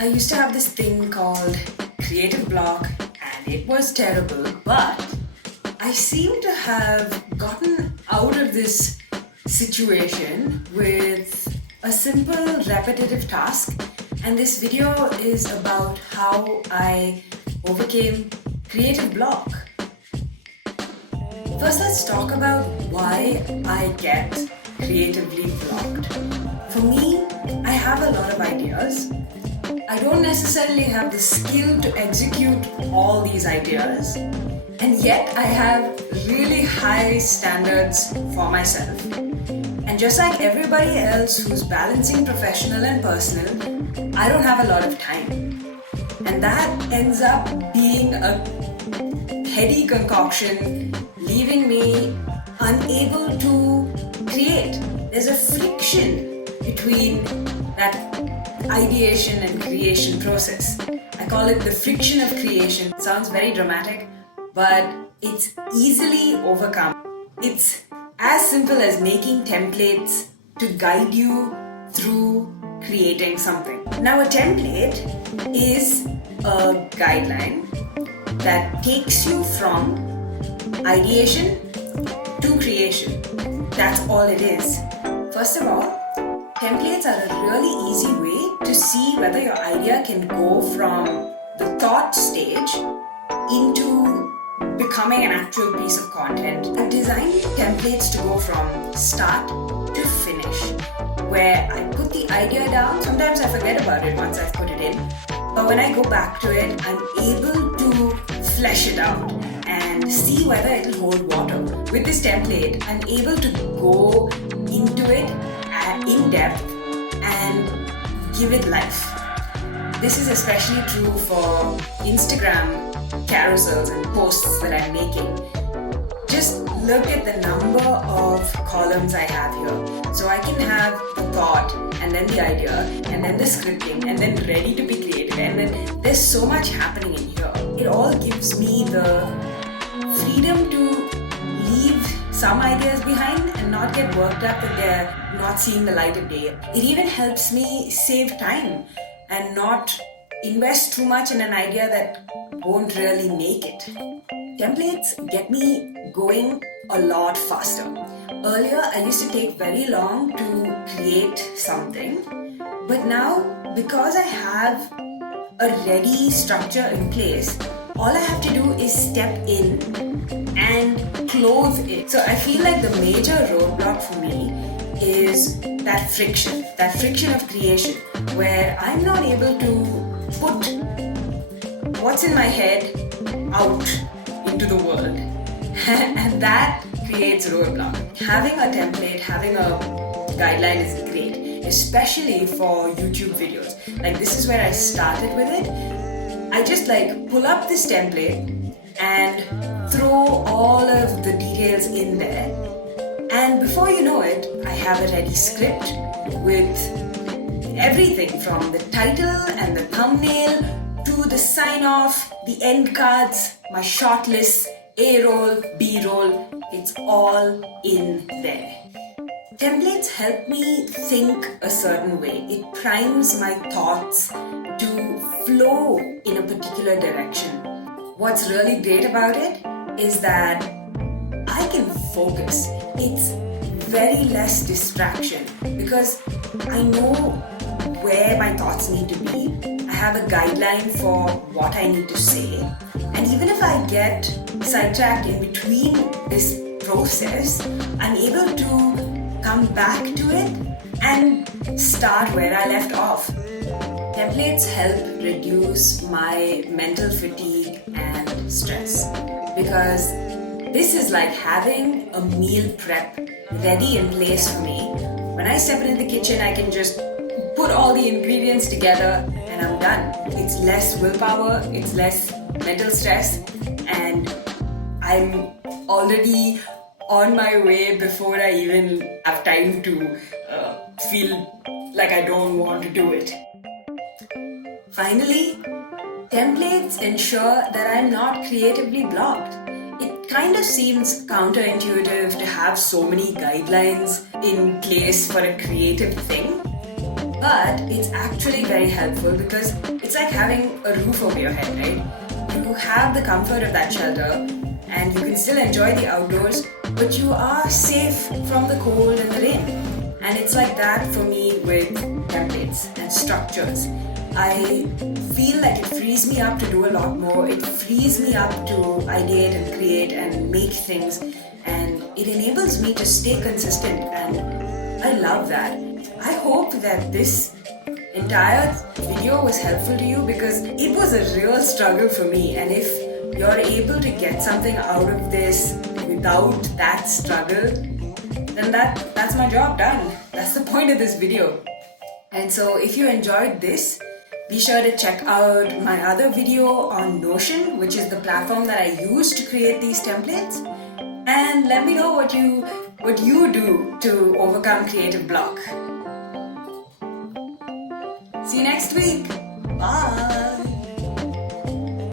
I used to have this thing called creative block and it was terrible, but I seem to have gotten out of this situation with a simple repetitive task, and this video is about how I overcame creative block. First, let's talk about why I get creatively blocked. For me, I have a lot of ideas. I don't necessarily have the skill to execute all these ideas, and yet I have really high standards for myself. And just like everybody else who's balancing professional and personal, I don't have a lot of time. And that ends up being a heady concoction, leaving me unable to create. There's a friction between that ideation and creation process. I call it the friction of creation. It sounds very dramatic, but it's easily overcome. It's as simple as making templates to guide you through creating something. Now, a template is a guideline that takes you from ideation to creation. That's all it is. First of all, templates are a really easy way to see whether your idea can go from the thought stage into becoming an actual piece of content. I've designed templates to go from start to finish, where I put the idea down. Sometimes I forget about it once I've put it in, but when I go back to it, I'm able to flesh it out and see whether it'll hold water. With this template, I'm able to go into it in depth and give it life. This is especially true for Instagram carousels and posts that I'm making. Just look at the number of columns I have here. So I can have the thought, and then the idea, and then the scripting, and then ready to be created. And then there's so much happening in here. It all gives me the freedom to leave some ideas behind and not get worked up that they're not seeing the light of day. It even helps me save time and not invest too much in an idea that won't really make it. Templates get me going a lot faster. Earlier, I used to take very long to create something, but now, because I have a ready structure in place, all I have to do is step in and clothe it. So I feel like the major roadblock for me is that friction of creation, where I'm not able to put what's in my head out into the world. And that creates a roadblock. Having a template, having a guideline is great, especially for YouTube videos. Like, this is where I started with it. I just pull up this template and throw all of the details in there. And before you know it, I have a ready script with everything from the title and the thumbnail to the sign-off, the end cards, my short list, A-roll, B-roll. It's all in there. Templates help me think a certain way. It primes my thoughts to flow in a particular direction. What's really great about it is that I can focus. It's very less distraction because I know where my thoughts need to be. I have a guideline for what I need to say. And even if I get sidetracked in between this process, I'm able to come back to it and start where I left off. Templates help reduce my mental fatigue and stress, because this is like having a meal prep ready in place for me. When I step into the kitchen, I can just put all the ingredients together and I'm done. It's less willpower, it's less mental stress, and I'm already on my way before I even have time to feel like I don't want to do it. Finally, templates ensure that I'm not creatively blocked. It kind of seems counterintuitive to have so many guidelines in place for a creative thing, but it's actually very helpful because like having a roof over your head, right? You have the comfort of that shelter and you can still enjoy the outdoors, but you are safe from the cold and the rain. And it's like that for me with templates and structures. I feel like it frees me up to do a lot more. It frees me up to ideate and create and make things, and it enables me to stay consistent, and I love that. I hope that this entire video was helpful to you because it was a real struggle for me, and if you're able to get something out of this without that struggle, then that's my job done. That's the point of this video. And so if you enjoyed this, be sure to check out my other video on Notion, which is the platform that I use to create these templates. And let me know what you do to overcome creative block. See you next week. Bye.